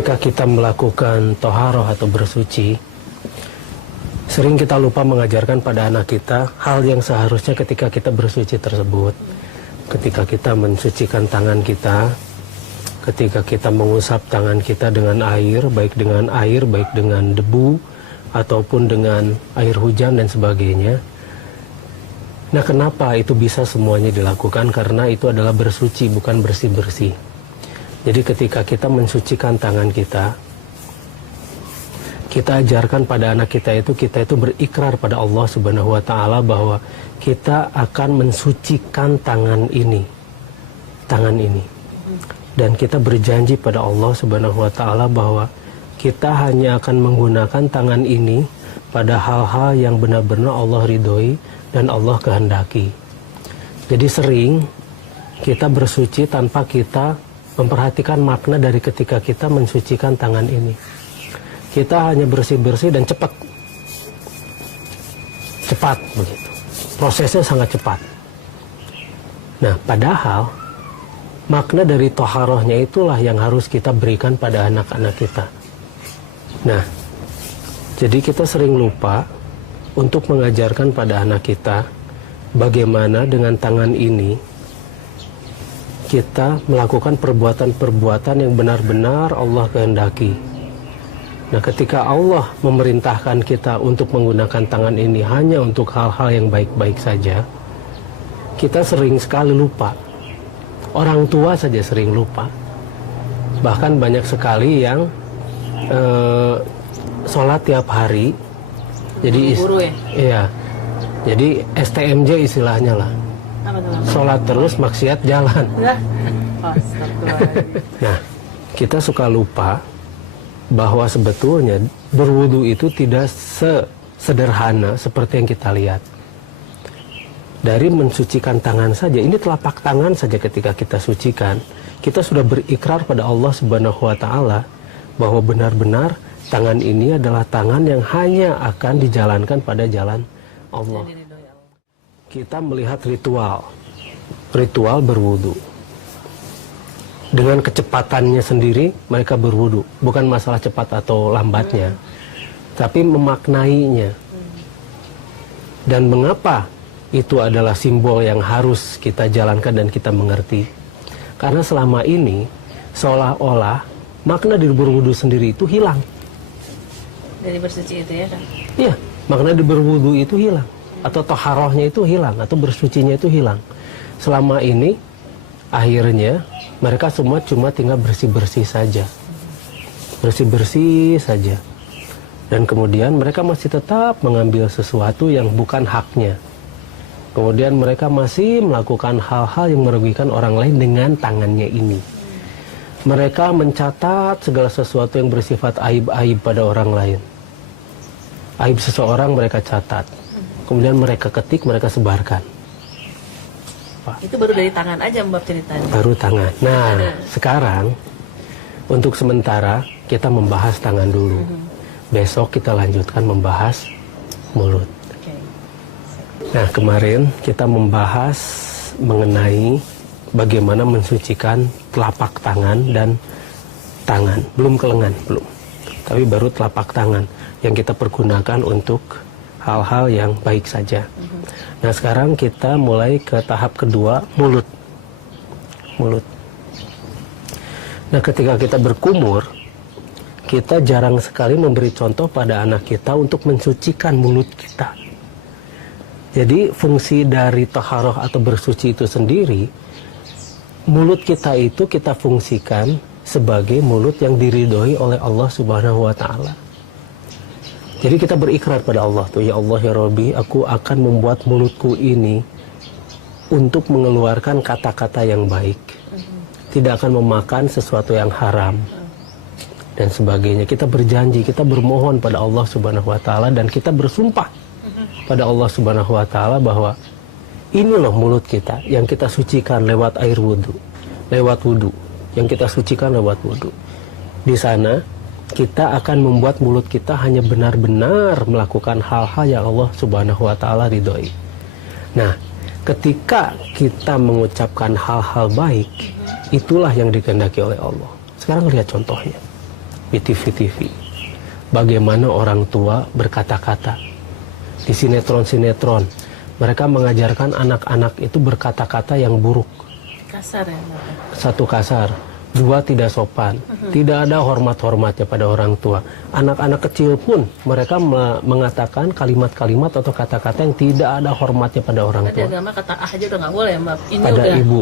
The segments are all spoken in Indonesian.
ketika kita melakukan toharoh atau bersuci, sering kita lupa mengajarkan pada anak kita hal yang seharusnya ketika kita bersuci tersebut. Ketika kita mensucikan tangan kita, ketika kita mengusap tangan kita dengan air, baik dengan debu, ataupun dengan air hujan dan sebagainya. Nah, kenapa itu bisa semuanya dilakukan? Karena itu adalah bersuci, bukan bersih-bersih. Jadi ketika kita mensucikan tangan kita ajarkan pada anak kita itu berikrar pada Allah Subhanahu wa Ta'ala bahwa kita akan mensucikan tangan ini. Dan kita berjanji pada Allah Subhanahu wa Ta'ala bahwa kita hanya akan menggunakan tangan ini pada hal-hal yang benar-benar Allah ridhoi dan Allah kehendaki. Jadi sering kita bersuci tanpa kita memperhatikan makna dari ketika kita mensucikan tangan ini. Kita hanya bersih-bersih dan cepat begitu. Prosesnya sangat cepat. Nah, padahal makna dari toharohnya itulah yang harus kita berikan pada anak-anak kita. Nah, jadi kita sering lupa untuk mengajarkan pada anak kita bagaimana dengan tangan ini kita melakukan perbuatan-perbuatan yang benar-benar Allah kehendaki. Nah, ketika Allah memerintahkan kita untuk menggunakan tangan ini hanya untuk hal-hal yang baik-baik saja, kita sering sekali lupa. Orang tua saja sering lupa. Bahkan banyak sekali yang sholat tiap hari. Jadi iya. Jadi STMJ istilahnya lah. Sholat terus, maksiat jalan. Nah, kita suka lupa bahwa sebetulnya berwudu itu tidak sederhana seperti yang kita lihat. Dari mensucikan tangan saja, ini telapak tangan saja ketika kita sucikan, kita sudah berikrar pada Allah Subhanahu wa Ta'ala bahwa benar-benar tangan ini adalah tangan yang hanya akan dijalankan pada jalan Allah. Kita melihat ritual berwudu. Dengan kecepatannya sendiri mereka berwudu. Bukan masalah cepat atau lambatnya, tapi memaknainya. Dan mengapa itu adalah simbol yang harus kita jalankan dan kita mengerti? Karena selama ini seolah-olah makna dari berwudu sendiri itu hilang. Dari bersuci itu ya kan? Iya, makna dari berwudu itu hilang. Atau toharohnya itu hilang, atau bersucinya itu hilang. Selama ini akhirnya mereka semua cuma tinggal bersih-bersih saja. Bersih-bersih saja. Dan kemudian mereka masih tetap mengambil sesuatu yang bukan haknya. Kemudian mereka masih melakukan hal-hal yang merugikan orang lain dengan tangannya ini. Mereka mencatat segala sesuatu yang bersifat aib-aib pada orang lain. Aib seseorang mereka catat. Kemudian mereka ketik, mereka sebarkan. Itu baru dari tangan aja Mbak ceritanya. Baru tangan. Nah, sekarang untuk sementara kita membahas tangan dulu. Besok kita lanjutkan membahas mulut. Nah, kemarin kita membahas mengenai bagaimana mensucikan telapak tangan dan tangan. Belum ke lengan, belum. Tapi baru telapak tangan yang kita pergunakan untuk hal-hal yang baik saja. Nah, sekarang kita mulai ke tahap kedua, mulut. Nah, ketika kita berkumur, kita jarang sekali memberi contoh pada anak kita untuk mensucikan mulut kita. Jadi fungsi dari taharah atau bersuci itu sendiri, mulut kita itu kita fungsikan sebagai mulut yang diridhoi oleh Allah Subhanahu wa Ta'ala. Jadi kita berikrar pada Allah tuh, ya Allah ya Rabbi, aku akan membuat mulutku ini untuk mengeluarkan kata-kata yang baik. Tidak akan memakan sesuatu yang haram dan sebagainya. Kita berjanji, kita bermohon pada Allah Subhanahu wa Ta'ala dan kita bersumpah pada Allah Subhanahu wa Ta'ala bahwa ini loh mulut kita yang kita sucikan lewat air wudu, lewat wudu, yang kita sucikan lewat wudu. Di sana kita akan membuat mulut kita hanya benar-benar melakukan hal-hal yang Allah Subhanahu wa Ta'ala ridhoi. Nah, ketika kita mengucapkan hal-hal baik, itulah yang dikehendaki oleh Allah. Sekarang lihat contohnya. di TV-TV. Bagaimana orang tua berkata-kata. Di sinetron-sinetron, mereka mengajarkan anak-anak itu berkata-kata yang buruk. Kasar ya, Mbak? Satu, kasar. Dua, tidak sopan. Tidak ada hormat-hormatnya pada orang tua. Anak-anak kecil pun mereka mengatakan kalimat-kalimat atau kata-kata yang tidak ada hormatnya pada orang Di tua. agama kata ah aja udah nggak boleh ya, Mbak? Ini Pada udah ibu.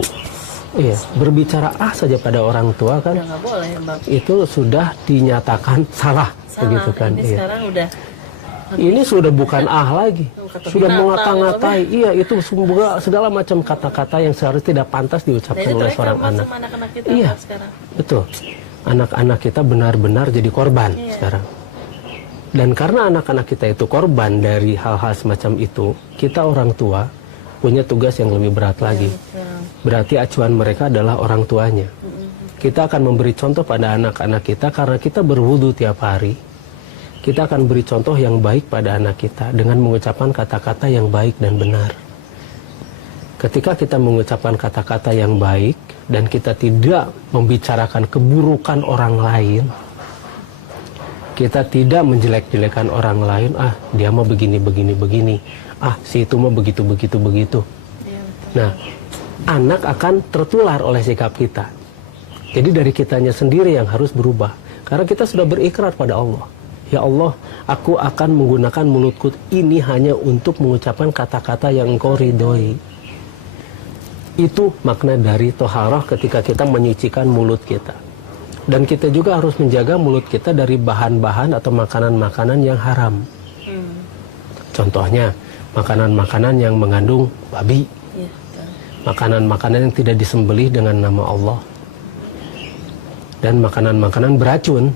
Iya, berbicara ah saja pada orang tua kan udah nggak boleh ya, Mbak? itu sudah dinyatakan salah, Salah. begitu kan. Ini Iya. sekarang udah Ini sudah bukan ah lagi, Kata sudah binatang, mengata-ngatai. Iya, itu segala macam kata-kata yang seharusnya tidak pantas dan diucapkan itu oleh mereka seorang anak. sama anak-anak kita Iya. Mbak, sekarang. Betul. Anak-anak kita benar-benar jadi korban Iya. sekarang. Dan karena anak-anak kita itu korban dari hal-hal semacam itu, kita orang tua punya tugas yang lebih berat lagi. Betul. Berarti acuan mereka adalah orang tuanya. Kita akan memberi contoh pada anak-anak kita karena kita berwudu tiap hari. Kita akan beri contoh yang baik pada anak kita dengan mengucapkan kata-kata yang baik dan benar. Ketika kita mengucapkan kata-kata yang baik dan kita tidak membicarakan keburukan orang lain, kita tidak menjelek-jelekan orang lain, ah dia mah begini, ah si itu mah begitu. Iya, betul. Nah, anak akan tertular oleh sikap kita. Jadi dari kitanya sendiri yang harus berubah. Karena kita sudah berikrar pada Allah. Ya Allah, aku akan menggunakan mulutku ini hanya untuk mengucapkan kata-kata yang Engkau ridhoi. Itu makna dari toharoh ketika kita menyucikan mulut kita. Dan kita juga harus menjaga mulut kita dari bahan-bahan atau makanan-makanan yang haram. Contohnya, makanan-makanan yang mengandung babi. Iya, betul. Makanan-makanan yang tidak disembelih dengan nama Allah. Dan makanan-makanan beracun.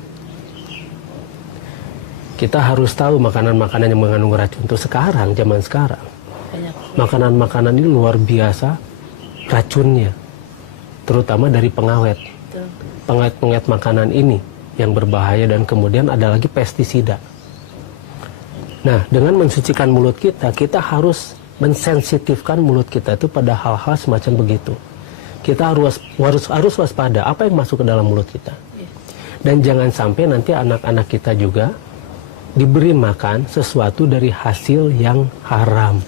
Kita harus tahu makanan-makanan yang mengandung racun itu sekarang, zaman sekarang. Banyak. Makanan-makanan ini luar biasa racunnya. Terutama dari pengawet. Betul. Pengawet-pengawet makanan ini yang berbahaya dan kemudian ada lagi pestisida. Nah, dengan mensucikan mulut kita, kita harus mensensitifkan mulut kita itu pada hal-hal semacam begitu. Kita harus waspada apa yang masuk ke dalam mulut kita. Iya. Dan jangan sampai nanti anak-anak kita juga diberi makan sesuatu dari hasil yang haram.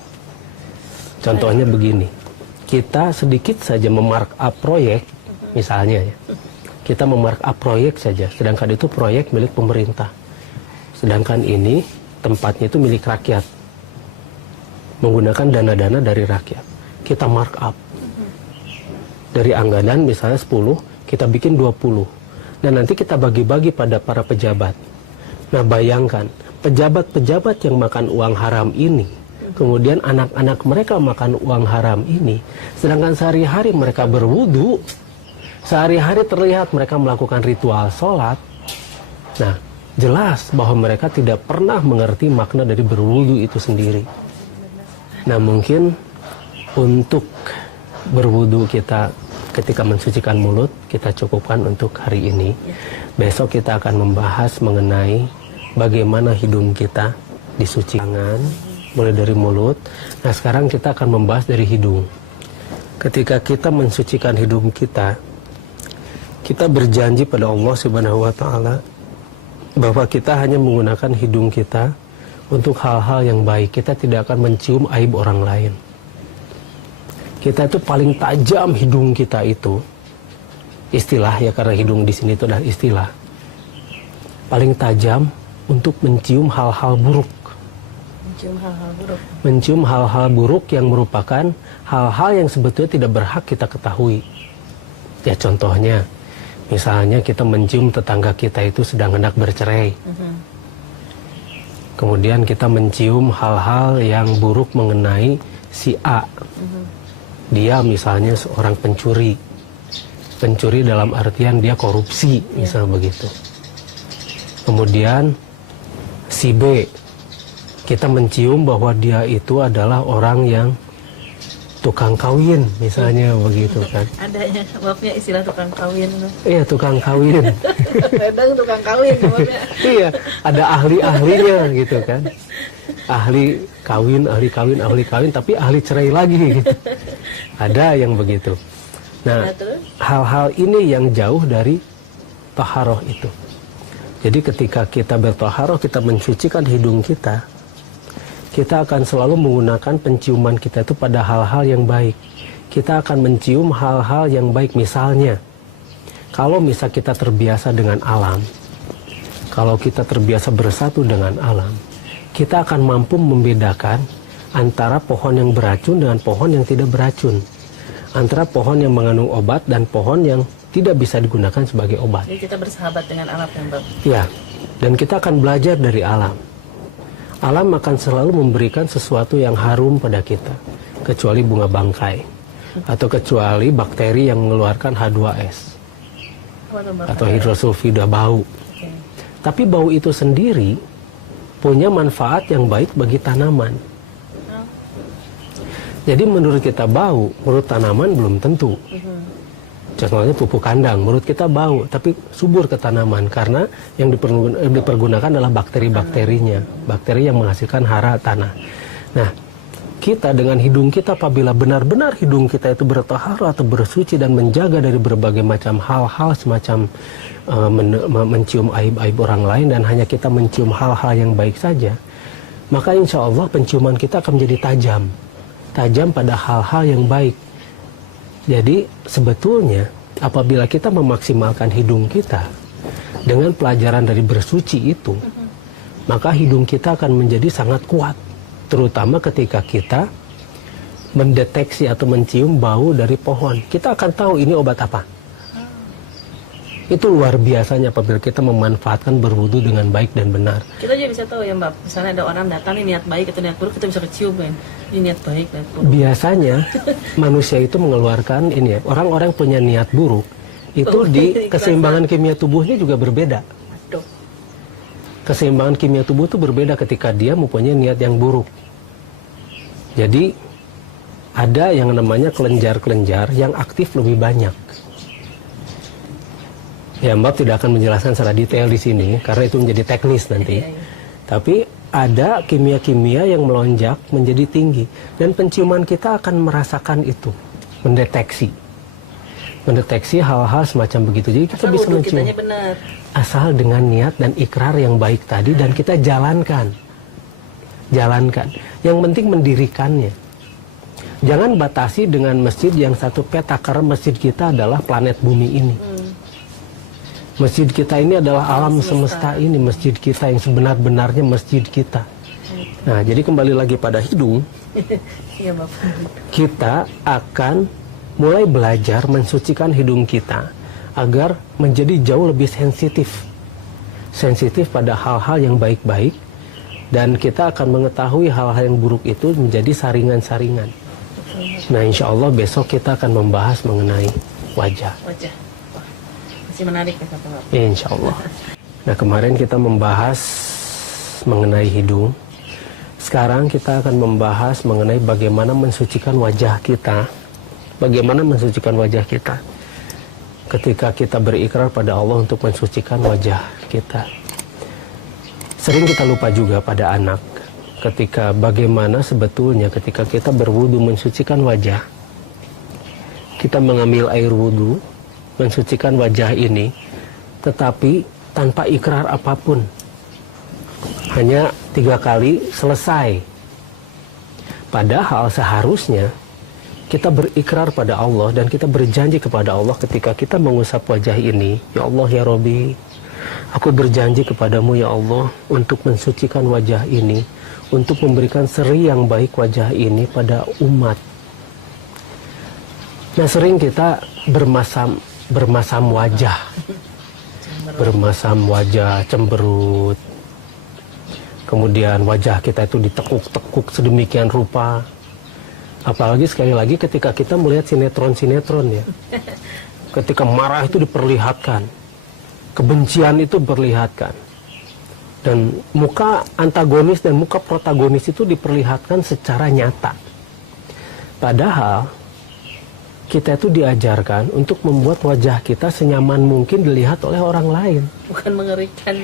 Contohnya begini, kita sedikit saja memarkup proyek, misalnya ya, kita memarkup proyek saja, sedangkan itu proyek milik pemerintah. Sedangkan ini tempatnya itu milik rakyat, menggunakan dana-dana dari rakyat. Kita markup. Dari anggaran misalnya 10, kita bikin 20. Dan nanti kita bagi-bagi pada para pejabat. Nah bayangkan, pejabat-pejabat yang makan uang haram ini, kemudian anak-anak mereka makan uang haram ini, sedangkan sehari-hari mereka berwudu, sehari-hari terlihat mereka melakukan ritual sholat. Nah, jelas bahwa mereka tidak pernah mengerti makna dari berwudu itu sendiri. Nah, mungkin untuk berwudu kita ketika mensucikan mulut, kita cukupkan untuk hari ini. Besok kita akan membahas mengenai bagaimana hidung kita disucikan, mulai dari mulut. Nah, sekarang kita akan membahas dari hidung. Ketika kita mensucikan hidung kita berjanji pada Allah Subhanahu wa taala bahwa kita hanya menggunakan hidung kita untuk hal-hal yang baik. Kita tidak akan mencium aib orang lain. Kita itu paling tajam hidung kita itu. Istilah ya, karena hidung di sini itu adalah istilah. Paling tajam untuk mencium hal-hal buruk. Mencium hal-hal buruk. Mencium hal-hal buruk yang merupakan hal-hal yang sebetulnya tidak berhak kita ketahui. Ya contohnya, misalnya kita mencium tetangga kita itu sedang hendak bercerai. Kemudian kita mencium hal-hal yang buruk mengenai si A. Dia misalnya seorang pencuri. Pencuri dalam artian dia korupsi, misalnya begitu. Kemudian si B, kita mencium bahwa dia itu adalah orang yang tukang kawin, misalnya begitu kan. Adanya, maafnya istilah tukang kawin. Iya, tukang kawin. Kadang tukang kawin, maafnya. Iya, ada ahli-ahlinya gitu kan. Ahli kawin, tapi ahli cerai lagi gitu. Ada yang begitu. Nah, hal-hal ini yang jauh dari taharoh itu. Jadi ketika kita bertoharoh, kita mensucikan hidung kita akan selalu menggunakan penciuman kita itu pada hal-hal yang baik. Kita akan mencium hal-hal yang baik. Misalnya, kalau misal kita terbiasa dengan alam, kalau kita terbiasa bersatu dengan alam, kita akan mampu membedakan antara pohon yang beracun dengan pohon yang tidak beracun, antara pohon yang mengandung obat dan pohon yang tidak bisa digunakan sebagai obat. Jadi kita bersahabat dengan alam ya Mbak? Ya, dan kita akan belajar dari alam. Alam akan selalu memberikan sesuatu yang harum pada kita, kecuali bunga bangkai, atau kecuali bakteri yang mengeluarkan H2S, atau hidrosulfida, bau. Okay. Tapi bau itu sendiri punya manfaat yang baik bagi tanaman. Jadi menurut kita bau, menurut tanaman belum tentu. Contohnya pupuk kandang, menurut kita bau, tapi subur ke tanaman karena yang dipergunakan adalah bakteri-bakterinya, bakteri yang menghasilkan hara tanah. Nah, kita dengan hidung kita, apabila benar-benar hidung kita itu bertaharah atau bersuci dan menjaga dari berbagai macam hal-hal semacam mencium aib-aib orang lain dan hanya kita mencium hal-hal yang baik saja, maka insya Allah penciuman kita akan menjadi tajam pada hal-hal yang baik. Jadi sebetulnya apabila kita memaksimalkan hidung kita dengan pelajaran dari bersuci itu, maka hidung kita akan menjadi sangat kuat, terutama ketika kita mendeteksi atau mencium bau dari pohon. Kita akan tahu ini obat apa. Itu luar biasanya apabila kita memanfaatkan berwudu dengan baik dan benar. Kita juga bisa tahu ya Mbak, misalnya ada orang datang nih niat baik atau niat buruk, kita bisa kecium kan, ini niat baik niat buruk. Biasanya manusia itu mengeluarkan ini ya, orang-orang punya niat buruk itu di keseimbangan kimia tubuhnya juga berbeda. Aduh. Keseimbangan kimia tubuh itu berbeda ketika dia mempunyai niat yang buruk. Jadi ada yang namanya kelenjar-kelenjar yang aktif lebih banyak. Ya, Mbak tidak akan menjelaskan secara detail di sini karena itu menjadi teknis nanti. Tapi ada kimia-kimia yang melonjak menjadi tinggi dan penciuman kita akan merasakan itu, mendeteksi hal-hal semacam begitu. Jadi kita bisa mencium asal dengan niat dan ikrar yang baik tadi dan kita jalankan. Yang penting mendirikannya. Jangan batasi dengan masjid yang satu peta karena masjid kita adalah planet bumi ini. Masjid kita ini adalah alam semesta ini, masjid kita yang sebenar-benarnya masjid kita. Nah, jadi kembali lagi pada hidung, kita akan mulai belajar mensucikan hidung kita agar menjadi jauh lebih sensitif pada hal-hal yang baik-baik, dan kita akan mengetahui hal-hal yang buruk itu menjadi saringan-saringan. Nah, insya Allah besok kita akan membahas mengenai wajah. Masih menarik ya Pak? Insya Allah. Nah, kemarin kita membahas mengenai hidung. Sekarang kita akan membahas mengenai bagaimana mensucikan wajah kita. Bagaimana mensucikan wajah kita ketika kita berikrar pada Allah untuk mensucikan wajah kita. Sering kita lupa juga pada anak ketika bagaimana sebetulnya ketika kita berwudu mensucikan wajah, kita mengambil air wudu mensucikan wajah ini, tetapi tanpa ikrar apapun. Hanya 3 kali selesai. Padahal seharusnya kita berikrar pada Allah dan kita berjanji kepada Allah ketika kita mengusap wajah ini, ya Allah ya Robbi, aku berjanji kepadamu ya Allah untuk mensucikan wajah ini, untuk memberikan seri yang baik wajah ini pada umat. Nah, sering kita bermasam wajah, cemberut. Kemudian wajah kita itu ditekuk-tekuk sedemikian rupa. Apalagi sekali lagi ketika kita melihat sinetron-sinetron ya. Ketika marah itu diperlihatkan, kebencian itu diperlihatkan, dan muka antagonis dan muka protagonis itu diperlihatkan secara nyata. Padahal kita itu diajarkan untuk membuat wajah kita senyaman mungkin dilihat oleh orang lain. Bukan mengerikan.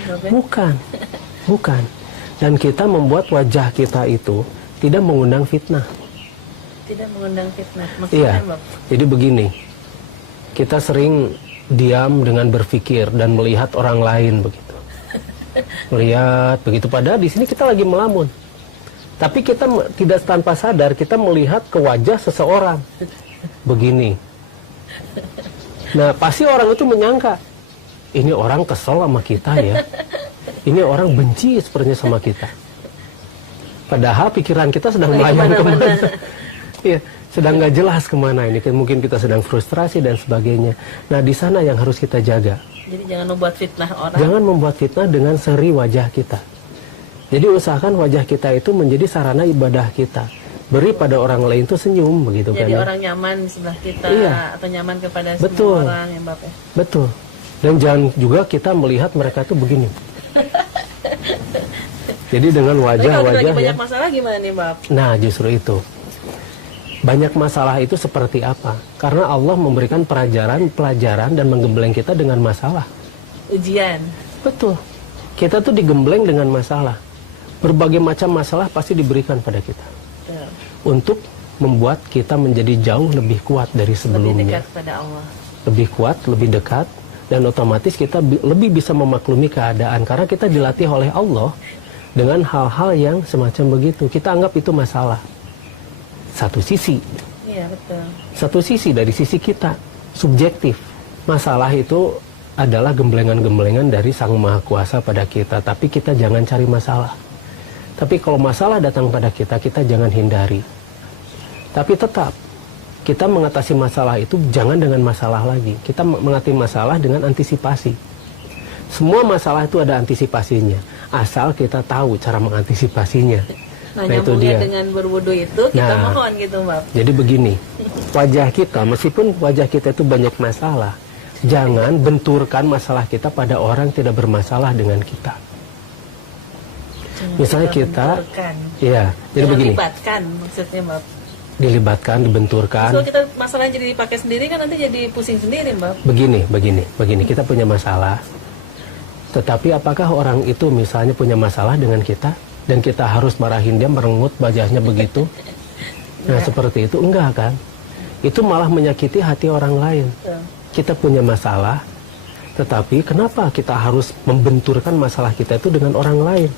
Bukan. Dan kita membuat wajah kita itu tidak mengundang fitnah. Maksudnya, iya. Jadi begini, kita sering diam dengan berpikir dan melihat orang lain begitu. Melihat begitu, padahal di sini kita lagi melamun. Tapi kita tidak tanpa sadar kita melihat ke wajah seseorang begini. Nah, pasti orang itu menyangka ini orang kesel sama kita ya. Ini orang benci sepertinya sama kita. Padahal pikiran kita sedang melayang kemana. Ya, sedang nggak jelas kemana ini. Mungkin kita sedang frustrasi dan sebagainya. Nah, di sana yang harus kita jaga. Jadi jangan membuat fitnah orang. Jangan membuat fitnah dengan seri wajah kita. Jadi usahakan wajah kita itu menjadi sarana ibadah kita. Beri pada orang lain itu senyum begitu kan. Jadi ya. orang nyaman di sebelah kita, Iya. atau nyaman kepada Betul. semua orang ya Bapak. Betul. Dan jangan juga kita melihat mereka itu begini. Jadi dengan Tapi kalau kita wajah-wajah lagi banyak yang... masalah gimana nih Bapak? Nah, justru itu. Banyak masalah itu seperti apa? Karena Allah memberikan pelajaran dan menggembleng kita dengan masalah. Ujian. Betul. Kita tuh digembleng dengan masalah. Berbagai macam masalah pasti diberikan pada kita. Betul. Untuk membuat kita menjadi jauh lebih kuat dari Lebih sebelumnya. dekat kepada Allah. Lebih kuat, lebih dekat, dan otomatis kita lebih bisa memaklumi keadaan. Karena kita dilatih oleh Allah dengan hal-hal yang semacam begitu. Kita anggap itu masalah. Satu sisi. Iya betul. Satu sisi dari sisi kita. Subjektif. Masalah itu adalah gemblengan-gemblengan dari Sang Maha Kuasa pada kita. Tapi kita jangan cari masalah. Tapi kalau masalah datang pada kita, kita jangan hindari. Tapi tetap, kita mengatasi masalah itu jangan dengan masalah lagi. Kita mengatasi masalah dengan antisipasi. Semua masalah itu ada antisipasinya. Asal kita tahu cara mengantisipasinya. Nah, Nah, itu nyambungnya dia. dengan berwudu itu kita Nah. mohon gitu Mbak. Jadi begini, wajah kita, meskipun wajah kita itu banyak masalah, jangan benturkan masalah kita pada orang yang tidak bermasalah dengan kita. Misalnya kita, benturkan. ya, jadi Jangan begini, libatkan maksudnya Mbak. dilibatkan, dibenturkan. Kalau kita masalahnya jadi dipakai sendiri kan nanti jadi pusing sendiri Mbak. Begini, kita punya masalah. Tetapi apakah orang itu misalnya punya masalah dengan kita dan kita harus marahin dia, merengut wajahnya begitu? Nah, seperti itu enggak kan? Itu malah menyakiti hati orang lain. Betul. Kita punya masalah, tetapi kenapa kita harus membenturkan masalah kita itu dengan orang lain?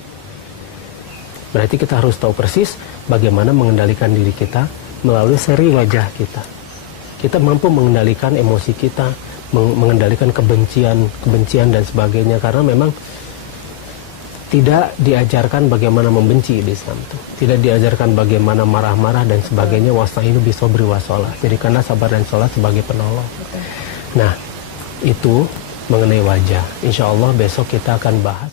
Berarti kita harus tahu persis bagaimana mengendalikan diri kita melalui seri wajah kita. Kita mampu mengendalikan emosi kita, mengendalikan kebencian dan sebagainya, karena memang tidak diajarkan bagaimana membenci di Islam itu. Tidak diajarkan bagaimana marah-marah dan sebagainya. Wasta'inu bisobri wassalah. Jadi karena sabar dan sholat sebagai penolong. Nah, itu mengenai wajah. Insya Allah besok kita akan bahas.